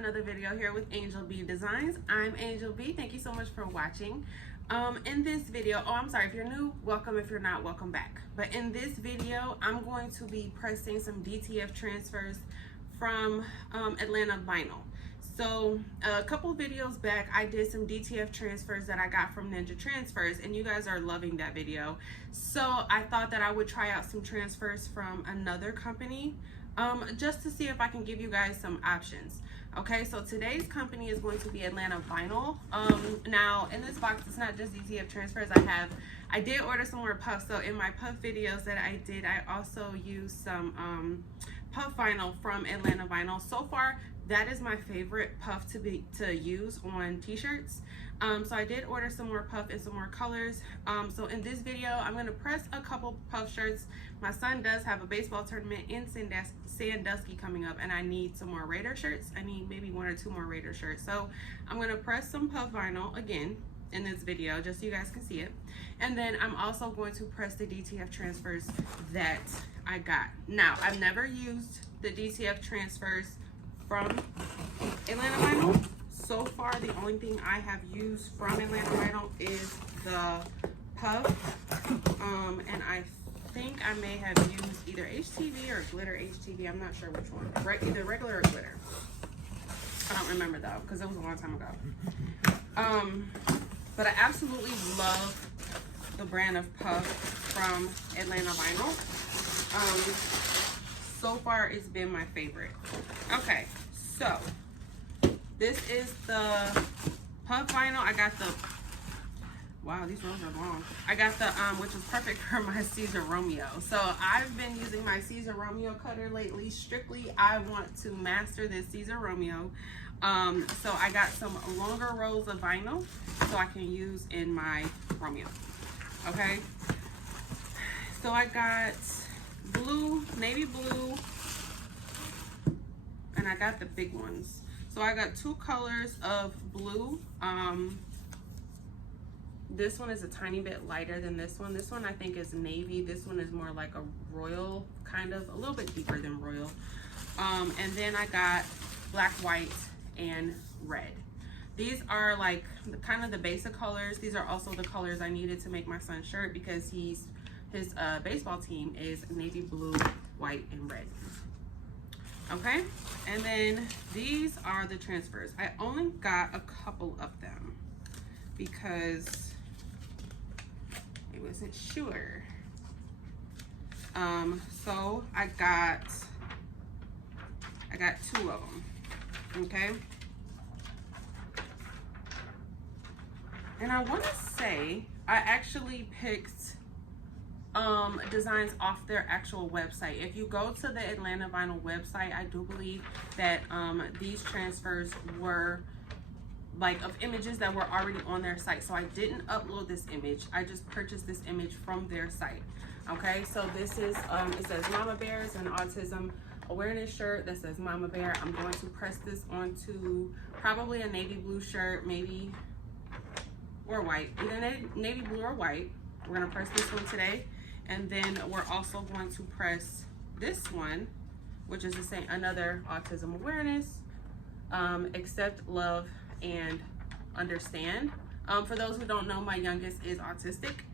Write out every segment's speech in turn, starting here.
another video here with Angel B Designs. I'm Angel B. Thank you so much for watching. In this video, I'm sorry, if you're new, welcome. If you're not, welcome back. But in this video, I'm going to be pressing some DTF transfers from Atlanta Vinyl. So a couple videos back, I did some DTF transfers that I got from Ninja Transfers, and you guys are loving that video. So I thought that I would try out some transfers from another company, just to see if I can give you guys some options. Okay, so today's company is going to be Atlanta Vinyl. Now in this box, it's not just DTF transfers. I did order some more puffs. So in my puff videos that I did, I also used some puff vinyl from Atlanta Vinyl. So far, that is my favorite puff to use on t-shirts. So I did order some more puff and some more colors. So in this video, I'm gonna press a couple puff shirts. My son does have a baseball tournament in Sandusky coming up, and I need some more Raider shirts. I need maybe 1 or 2 more Raider shirts. So I'm gonna press some puff vinyl again in this video, just so you guys can see it. And then I'm also going to press the DTF transfers that I got. Now, I've never used the DTF transfers from Atlanta Vinyl. So far, the only thing I have used from Atlanta Vinyl is the puff, and I think I may have used either HTV or glitter HTV. I'm not sure which one, right? Either regular or glitter. I don't remember though, because it was a long time ago. But I absolutely love the brand of puff from Atlanta Vinyl. So far, it's been my favorite. Okay, so this is the puff vinyl. I got the, wow, these rows are long. I got the, which is perfect for my Siser Romeo. So I've been using my Siser Romeo cutter lately. Strictly, I want to master this Siser Romeo. So I got some longer rolls of vinyl so I can use in my Romeo. Okay. So I got blue, navy blue, and I got the big ones. So I got 2 colors of blue. This one is a tiny bit lighter than this one. This one I think is navy. This one is more like a royal, kind of, a little bit deeper than royal. And then I got black, white, and red. These are like kind of the basic colors. These are also the colors I needed to make my son's shirt, because his baseball team is navy blue, white, and red. Okay, and then these are the transfers. I only got a couple of them because I wasn't sure. So I got 2 of them. Okay, and I want to say I actually picked designs off their actual website. If you go to the Atlanta Vinyl website, I do believe that these transfers were like of images that were already on their site. So I didn't upload this image. I just purchased this image from their site. Okay, so this is it says Mama Bear is an autism awareness shirt that says Mama Bear. I'm going to press this onto probably a navy blue shirt, maybe, or white, either navy blue or white. We're gonna press this one today, and then we're also going to press this one, which is the same, another autism awareness, accept, love, and understand. For those who don't know, my youngest is autistic,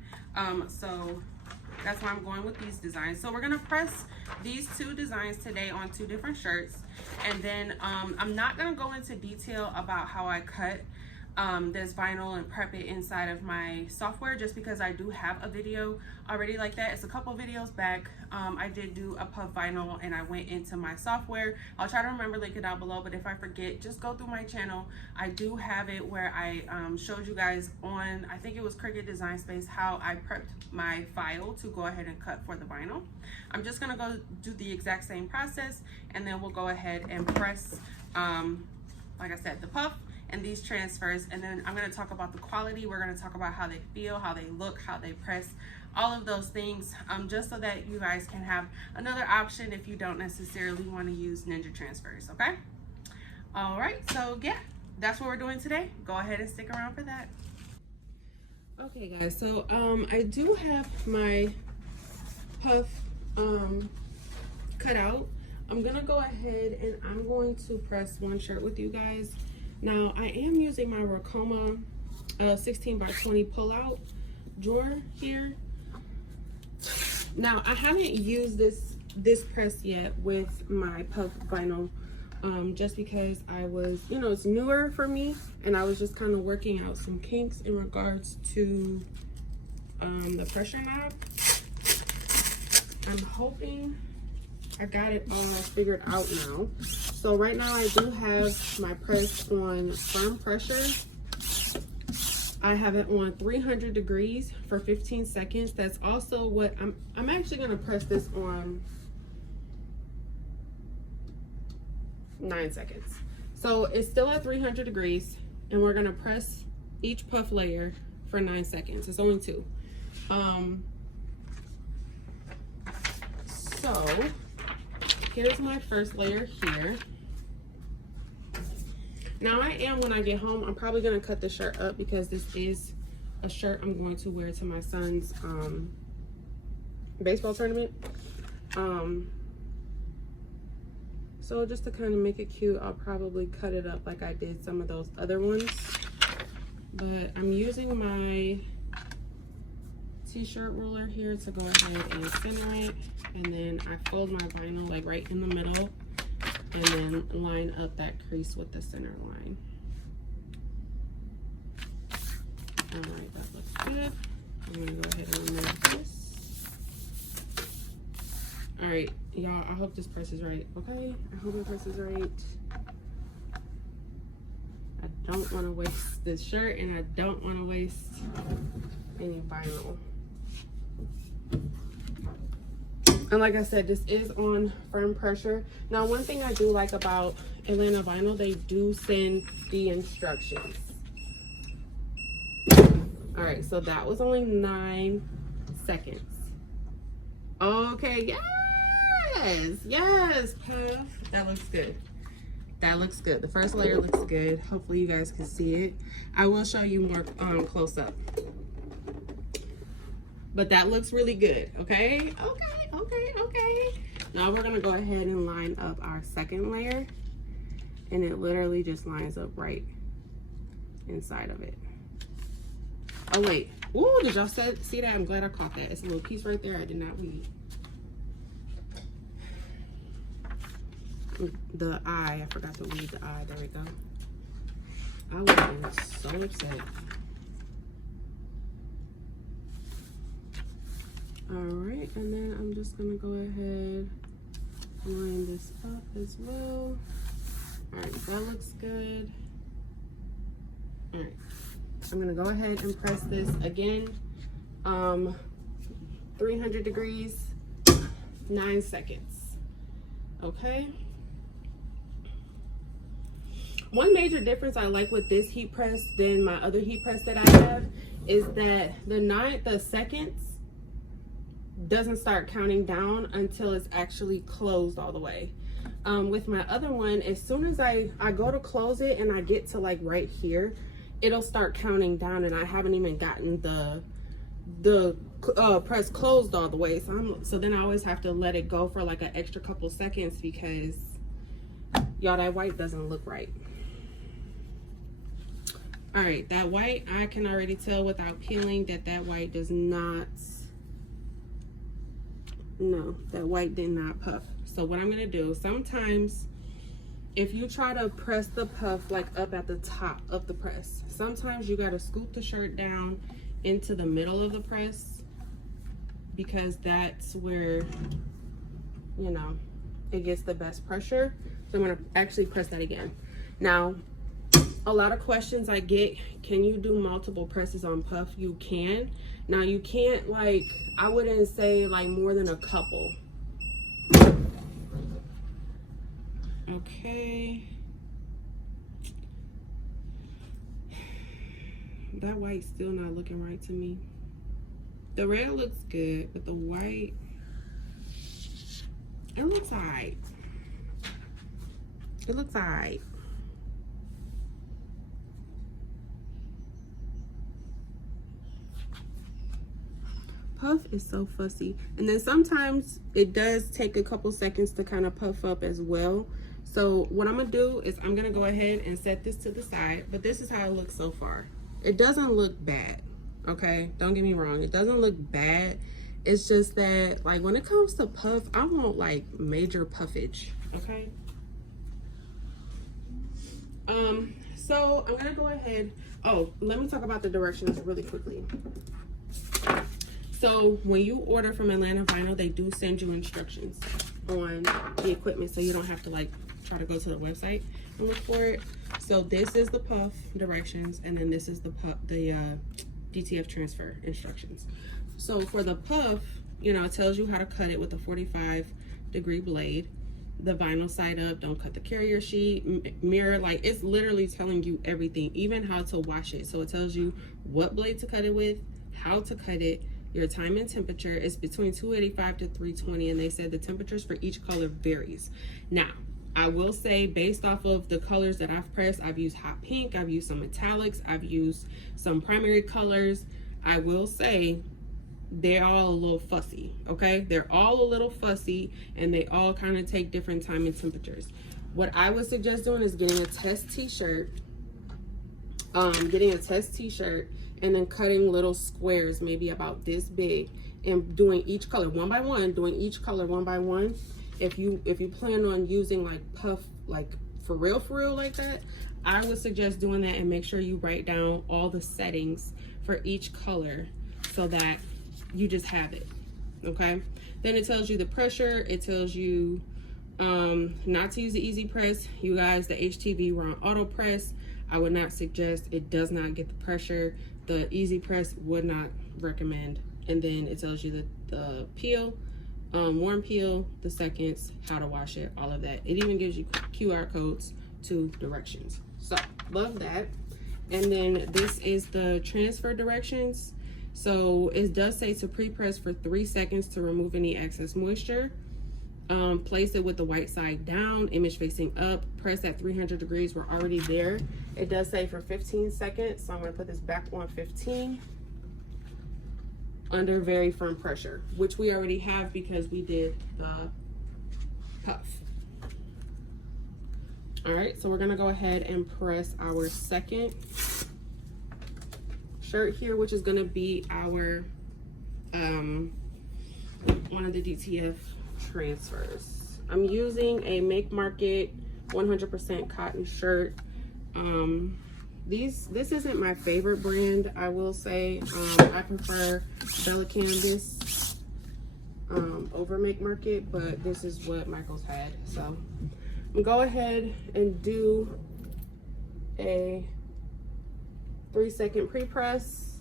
so that's why I'm going with these designs. So we're gonna press these 2 designs today on 2 different shirts, and then I'm not gonna go into detail about how I cut this vinyl and prep it inside of my software, just because I do have a video already like that. It's a couple videos back. I did do a puff vinyl and I went into my software. I'll try to remember, link it down below, but if I forget, just go through my channel. I do have it where I showed you guys on, I think it was Cricut Design Space, how I prepped my file to go ahead and cut for the vinyl. I'm just gonna go do the exact same process, and then we'll go ahead and press, like I said, the puff and these transfers, and then I'm going to talk about the quality. We're going to talk about how they feel, how they look, how they press, all of those things, just so that you guys can have another option if you don't necessarily want to use Ninja transfers. Okay, all right, so yeah, that's what we're doing today. Go ahead and stick around for that. Okay guys, so I do have my puff cut out. I'm gonna go ahead and I'm going to press one shirt with you guys. Now I am using my Ricoma 16 by 20 pull-out drawer here. Now I haven't used this press yet with my puff vinyl, just because I was, you know, it's newer for me, and I was just kind of working out some kinks in regards to the pressure knob. I'm hoping I got it all figured out now. So right now I do have my press on firm pressure. I have it on 300 degrees for 15 seconds. That's also what I'm actually gonna press this on 9 seconds. So it's still at 300 degrees, and we're gonna press each puff layer for 9 seconds. It's only 2. So here's my first layer here. Now when I get home, I'm probably gonna cut the shirt up because this is a shirt I'm going to wear to my son's baseball tournament. So just to kind of make it cute, I'll probably cut it up like I did some of those other ones. But I'm using my t-shirt ruler here to go ahead and center it, and then I fold my vinyl like right in the middle, and then line up that crease with the center line. All right, that looks good. I'm gonna go ahead and remove this. All right, y'all, I hope this press is right, okay? I hope the press is right. I don't wanna waste this shirt, and I don't wanna waste any vinyl. And like I said, this is on firm pressure. Now, one thing I do like about Atlanta Vinyl, they do send the instructions. All right, so that was only 9 seconds. Okay, yes, Puff. That looks good. That looks good. The first layer looks good. Hopefully you guys can see it. I will show you more close up. But that looks really good, okay? Okay. Now we're gonna go ahead and line up our second layer, and it literally just lines up right inside of it. Oh wait, ooh, did y'all see that? I'm glad I caught that. It's a little piece right there I did not weed. The eye, I forgot to weed the eye, there we go. I would have been so upset. All right, and then I'm just gonna go ahead and line this up as well. All right, that looks good. All right, I'm gonna go ahead and press this again, 300 degrees, 9 seconds, okay? One major difference I like with this heat press than my other heat press that I have is that the seconds doesn't start counting down until it's actually closed all the way. With my other one, as soon as I go to close it and I get to like right here, it'll start counting down, and I haven't even gotten the press closed all the way. So then I always have to let it go for like an extra couple seconds because y'all, that white doesn't look right. All right, that white, I can already tell without peeling that white does not, no, that white did not puff. So what I'm gonna do, sometimes if you try to press the puff like up at the top of the press, sometimes you gotta scoop the shirt down into the middle of the press, because that's where, you know, it gets the best pressure. So I'm gonna actually press that again. Now, a lot of questions I get, can you do multiple presses on puff? You can. Now you can't, like, I wouldn't say like more than a couple. Okay. That white's still not looking right to me. The red looks good, but the white, it looks alright. It looks alright. Puff is so fussy. And then sometimes it does take a couple seconds to kind of puff up as well. So what I'm gonna do is I'm gonna go ahead and set this to the side, but this is how it looks so far. It doesn't look bad, okay? Don't get me wrong, it doesn't look bad. It's just that, like, when it comes to puff, I want like major puffage, okay? So I'm gonna go ahead. Oh, let me talk about the directions really quickly. So when you order from Atlanta Vinyl, they do send you instructions on the equipment, so you don't have to like try to go to the website and look for it. So this is the puff directions, and then this is the DTF transfer instructions. So for the puff, you know, it tells you how to cut it with a 45-degree blade. The vinyl side up, don't cut the carrier sheet, mirror, like it's literally telling you everything, even how to wash it. So it tells you what blade to cut it with, how to cut it, your time and temperature. Is between 285 to 320, and they said the temperatures for each color varies. Now, I will say, based off of the colors that I've pressed, I've used hot pink, I've used some metallics, I've used some primary colors. I will say they're all a little fussy, okay? They're all a little fussy, and they all kind of take different time and temperatures. What I would suggest doing is getting a test t-shirt, and then cutting little squares, maybe about this big, and doing each color one by one, doing each color one by one. If you plan on using like puff, like for real like that, I would suggest doing that, and make sure you write down all the settings for each color so that you just have it, okay? Then it tells you the pressure. It tells you not to use the easy press. You guys, the HTV were on auto press. I would not suggest. It does not get the pressure. The easy press would not recommend. And then it tells you the peel, warm peel, the seconds, how to wash it, all of that. It even gives you QR codes to directions. So love that. And then this is the transfer directions. So it does say to pre-press for 3 seconds to remove any excess moisture. Place it with the white side down, image facing up, press at 300 degrees. We're already there. It does say for 15 seconds. So I'm gonna put this back on 15 under very firm pressure, which we already have because we did the puff. All right, so we're gonna go ahead and press our second shirt here, which is going to be our one of the DTF transfers. I'm using a Make Market 100% cotton shirt. This isn't my favorite brand, I will say. I prefer Bella Canvas over Make Market, but this is what Michael's had. So I'm gonna go ahead and do a 3-second pre-press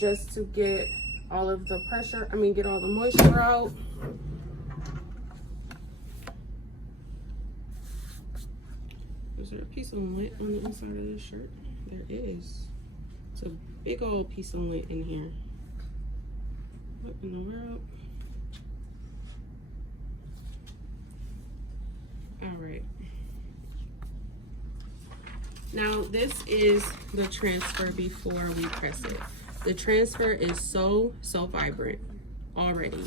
just to get all of the pressure, get all the moisture out. Is there a piece of lint on the inside of this shirt? There is. It's a big old piece of lint in here. What in the world? All right. Now this is the transfer before we press it. The transfer is so vibrant already.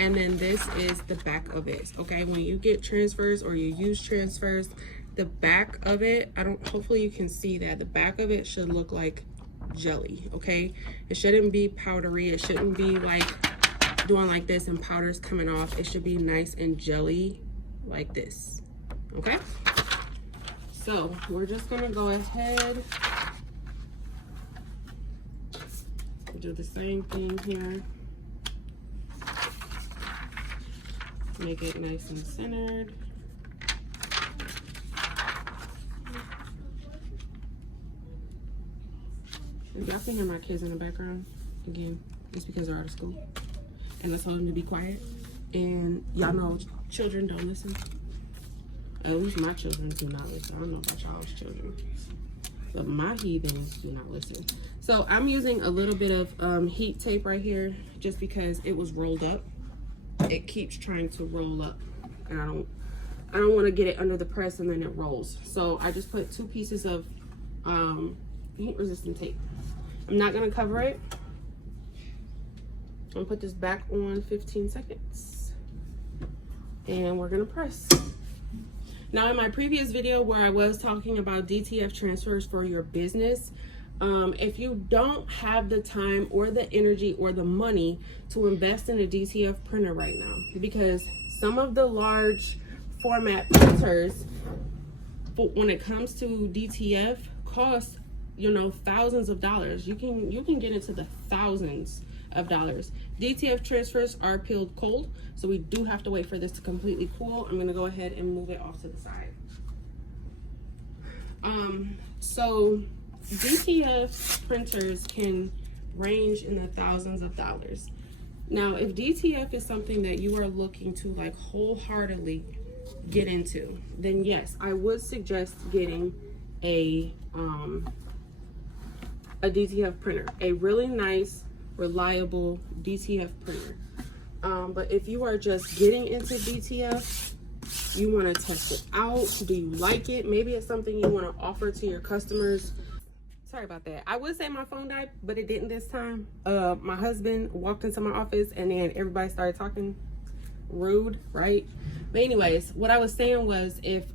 And then this is the back of it, okay? When you get transfers or you use transfers, the back of it, hopefully you can see that, the back of it should look like jelly, okay? It shouldn't be powdery. It shouldn't be like doing like this and powder's coming off. It should be nice and jelly like this, okay? So we're just gonna go ahead and do the same thing here. Make it nice and centered. If y'all can hear my kids in the background, again, it's because they're out of school. And I told them to be quiet. And y'all know children don't listen. At least my children do not listen. I don't know about y'all's children, but my heathens do not listen. So I'm using a little bit of heat tape right here, just because it was rolled up. It keeps trying to roll up, and I don't want to get it under the press and then it rolls. So I just put 2 pieces of heat resistant tape. I'm not gonna cover it. gonna put this back on 15 seconds. And we're gonna press. Now, in my previous video where I was talking about DTF transfers for your business, if you don't have the time or the energy or the money to invest in a DTF printer right now, because some of the large format printers, when it comes to DTF, cost, you know, thousands of dollars. You can get into the thousands of dollars. DTF transfers are peeled cold, so we do have to wait for this to completely cool. I'm gonna go ahead and move it off to the side. So DTF printers can range in the thousands of dollars. Now, if DTF is something that you are looking to like wholeheartedly get into, then yes, I would suggest getting a DTF printer, a really nice, reliable DTF printer. But if you are just getting into DTF, you want to test it out. Do you like it? Maybe it's something you want to offer to your customers. Sorry about that. I would say my phone died, but it didn't this time. My husband walked into my office and then everybody started talking rude, right? But anyways, what I was saying was if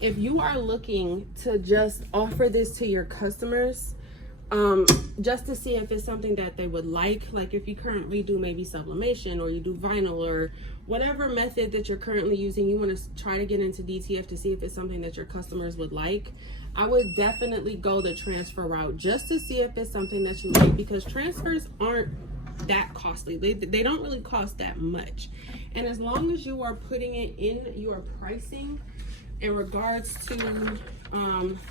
you are looking to just offer this to your customers, just to see if it's something that they would like if you currently do maybe sublimation or you do vinyl or whatever method that you're currently using, you want to try to get into DTF to see if it's something that your customers would like, I would definitely go the transfer route just to see if it's something that you like, because transfers aren't that costly. They don't really cost that much. And as long as you are putting it in your pricing in regards to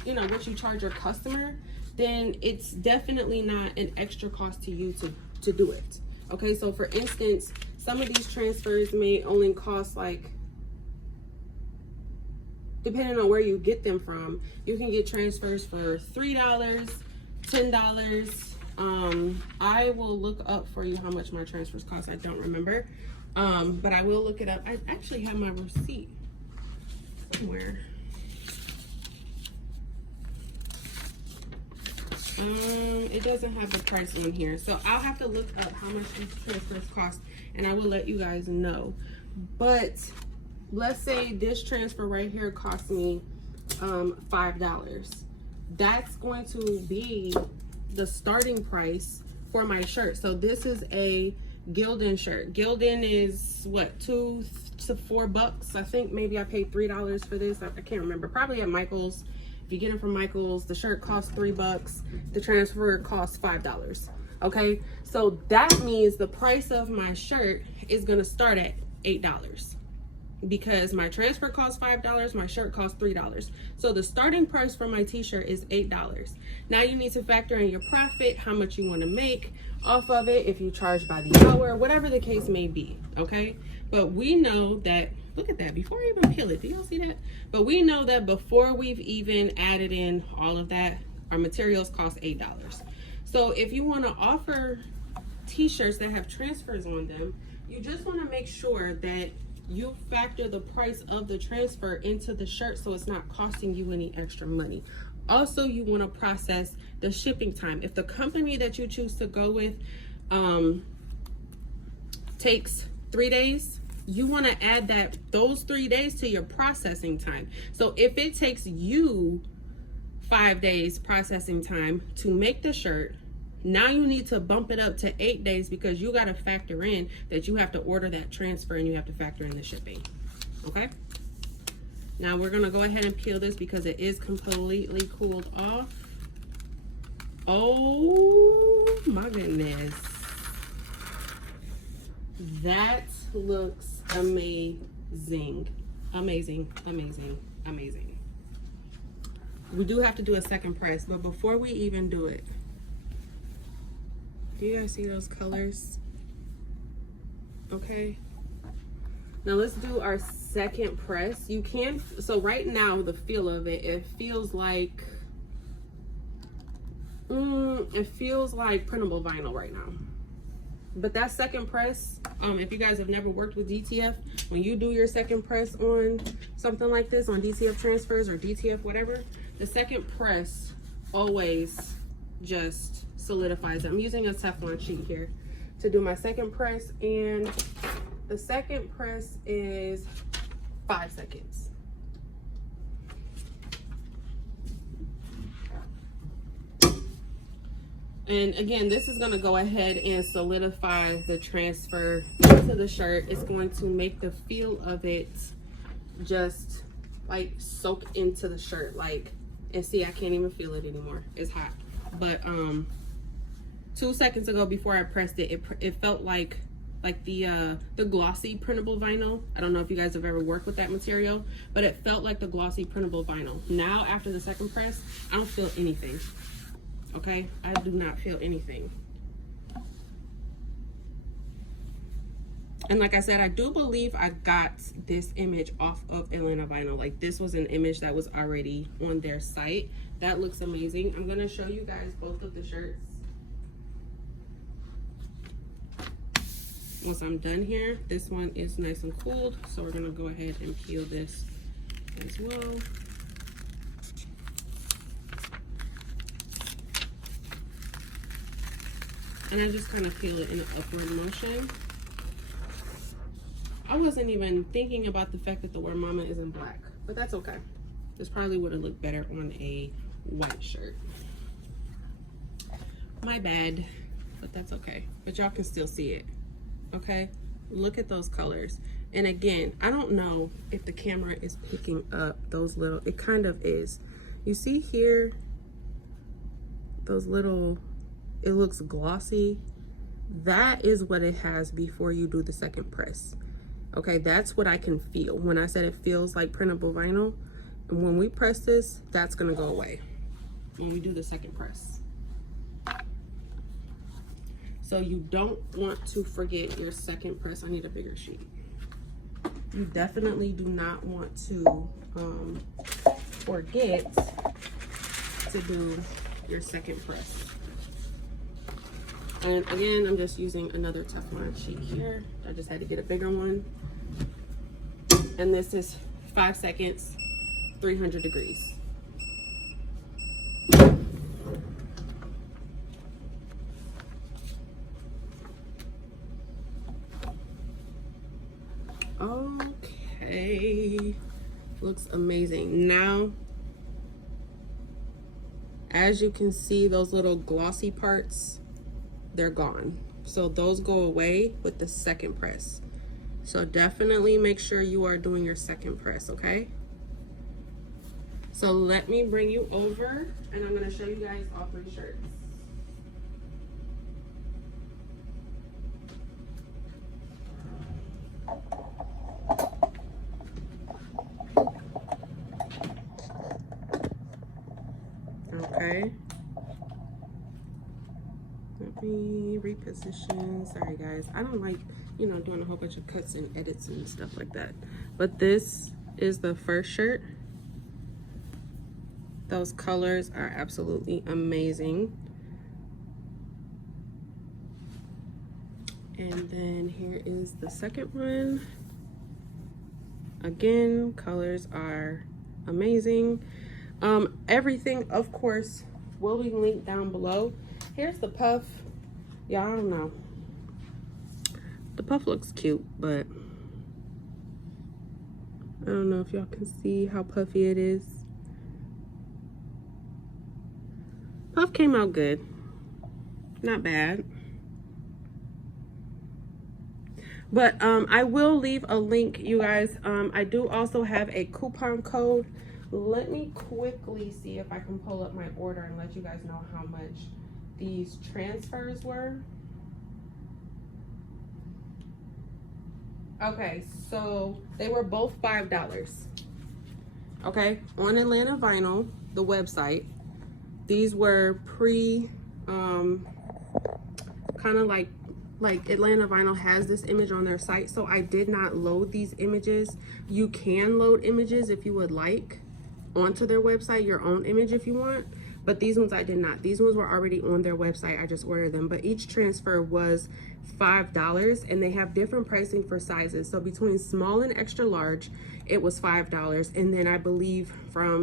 you know, what you charge your customer, then it's definitely not an extra cost to you to do it. Okay, so for instance, some of these transfers may only cost like, depending on where you get them from, you can get transfers for $3, $10. I will look up for you how much my transfers cost. I don't remember, but I will look it up. I actually have my receipt somewhere. It doesn't have the price on here, so I'll have to look up how much these transfers cost and I will let you guys know. But let's say this transfer right here cost me $5. That's going to be the starting price for my shirt. So this is a Gildan shirt. Gildan is what, $2 to $4? I think maybe I paid $3 for this. I can't remember. Probably at Michael's. If you get it from Michael's, the shirt costs $3. The transfer costs $5. Okay, so that means the price of my shirt is gonna start at $8 because my transfer costs $5, my shirt costs $3. So the starting price for my t-shirt is $8. Now you need to factor in your profit, how much you want to make off of it, if you charge by the hour, whatever the case may be. Okay, but we know that, look at that, before I even peel it, do y'all see that? But we know that before we've even added in all of that, our materials cost $8. So if you want to offer t-shirts that have transfers on them, you just want to make sure that you factor the price of the transfer into the shirt so it's not costing you any extra money. Also, you want to process the shipping time. If the company that you choose to go with takes 3 days, you want to add those 3 days to your processing time. So if it takes you 5 days processing time to make the shirt, now you need to bump it up to 8 days because you got to factor in that you have to order that transfer and you have to factor in the shipping. Okay, now we're gonna go ahead and peel this because it is completely cooled off. Oh my goodness, that looks amazing. Amazing, amazing, amazing. We do have to do a second press, but before we even do it, do you guys see those colors? Okay, now let's do our second press. You can, so right now the feel of it, it feels like printable vinyl right now. But that second press, if you guys have never worked with DTF, when you do your second press on something like this, on DTF transfers or DTF whatever, the second press always just solidifies it. I'm using a Teflon sheet here to do my second press, and the second press is 5 seconds. And again, this is going to go ahead and solidify the transfer into the shirt. It's going to make the feel of it just like soak into the shirt. Like, and see, I can't even feel it anymore. It's hot. But 2 seconds ago, before I pressed it, it felt like the glossy printable vinyl. I don't know if you guys have ever worked with that material, but it felt like the glossy printable vinyl. Now, after the second press, I don't feel anything. Okay, I do not feel anything. And like I said, I do believe I got this image off of Atlanta Vinyl. Like, this was an image that was already on their site. That looks amazing. I'm gonna show you guys both of the shirts once I'm done here. This one is nice and cooled, so we're gonna go ahead and peel this as well. And I just kind of peel it in an upward motion. I wasn't even thinking about the fact that the word mama is in black, but that's okay. This probably would have looked better on a white shirt. My bad, but that's okay. But y'all can still see it, okay? Look at those colors. And again, I don't know if the camera is picking up those little, it kind of is. You see here, those little, it looks glossy. That is what it has before you do the second press. Okay, that's what I can feel. When I said it feels like printable vinyl, and when we press this, that's gonna go away when we do the second press. So you don't want to forget your second press. I need a bigger sheet. You definitely do not want to forget to do your second press. And again, I'm just using another Teflon sheet here. I just had to get a bigger one. And this is 5 seconds, 300 degrees. Okay, looks amazing. Now, as you can see, those little glossy parts, they're gone. So those go away with the second press. So definitely make sure you are doing your second press, okay? So let me bring you over and I'm gonna show you guys all 3 shirts. Okay. Let me reposition. Sorry guys, I don't like, you know, doing a whole bunch of cuts and edits and stuff like that. But this is the first shirt. Those colors are absolutely amazing. And then here is the second one. Again, colors are amazing. Everything, of course, will be linked down below. Here's the puff. Yeah, I don't know. The puff looks cute, but I don't know if y'all can see how puffy it is. Puff came out good. Not bad. But I will leave a link, you guys. I do also have a coupon code. Let me quickly see if I can pull up my order and let you guys know how much these transfers were. Okay, so they were both $5. Okay, on Atlanta Vinyl, the website. These were kind of like Atlanta Vinyl has this image on their site, so I did not load these images. You can load images if you would like onto their website, your own image if you want, but these ones I did not. These ones were already on their website. I just ordered them, but each transfer was $5, and they have different pricing for sizes. So between small and extra large, it was $5, and then I believe from